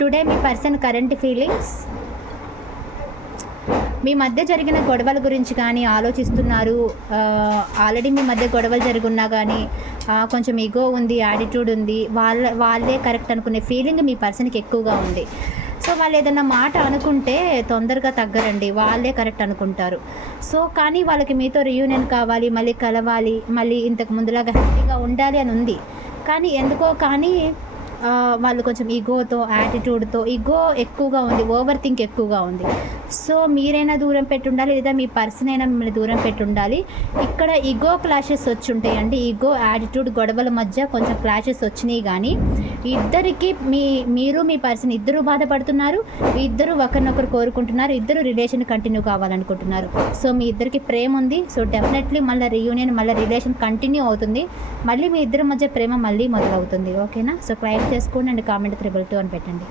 Today మీ person current feelings మీ మధ్య జరిగిన గొడవల గురించి కానీ ఆలోచిస్తున్నారు. ఆల్రెడీ మీ మధ్య గొడవలు జరుగున్నా కానీ కొంచెం ఈగో ఉంది యాటిట్యూడ్ ఉంది. వాళ్ళ వాళ్ళే కరెక్ట్ అనుకునే ఫీలింగ్ మీ పర్సన్కి ఎక్కువగా ఉంది. సో వాళ్ళు ఏదైనా మాట అనుకుంటే తొందరగా తగ్గరండి. వాళ్ళే కరెక్ట్ అనుకుంటారు. సో కానీ వాళ్ళకి మీతో రియూనియన్ కావాలి మళ్ళీ కలవాలి మళ్ళీ ఇంతకు ముందులాగా హ్యాపీగా ఉండాలి అని ఉంది. కానీ ఎందుకో కానీ వాళ్ళు కొంచెం ఈగోతో యాటిట్యూడ్తో ఈగో ఎక్కువగా ఉంది ఓవర్ థింక్ ఎక్కువగా ఉంది. సో మీరైనా దూరం పెట్టి ఉండాలి లేదా మీ పర్సన్ అయినా మిమ్మల్ని దూరం పెట్టి ఉండాలి ఇక్కడ ఈగో క్లాషెస్ వచ్చి ఉంటాయండి ఈగో యాటిట్యూడ్ గొడవల మధ్య కొంచెం క్లాషెస్ వచ్చినాయి కానీ ఇద్దరికి మీ మీరు మీ పర్సన్ ఇద్దరు బాధపడుతున్నారు ఇద్దరు ఒకరినొకరు కోరుకుంటున్నారు ఇద్దరు రిలేషన్ కంటిన్యూ కావాలనుకుంటున్నారు. సో మీ ఇద్దరికి ప్రేమ ఉంది. సో డెఫినెట్లీ మళ్ళీ రీయూనియన్ మళ్ళీ రిలేషన్ కంటిన్యూ అవుతుంది. మళ్ళీ మీ ఇద్దరి మధ్య ప్రేమ మళ్ళీ మొదలవుతుంది. ఓకేనా సో క్లైమ్ చేసుకోండి అండ్ కామెంట్ త్రిబుల్ టూ అని పెట్టండి.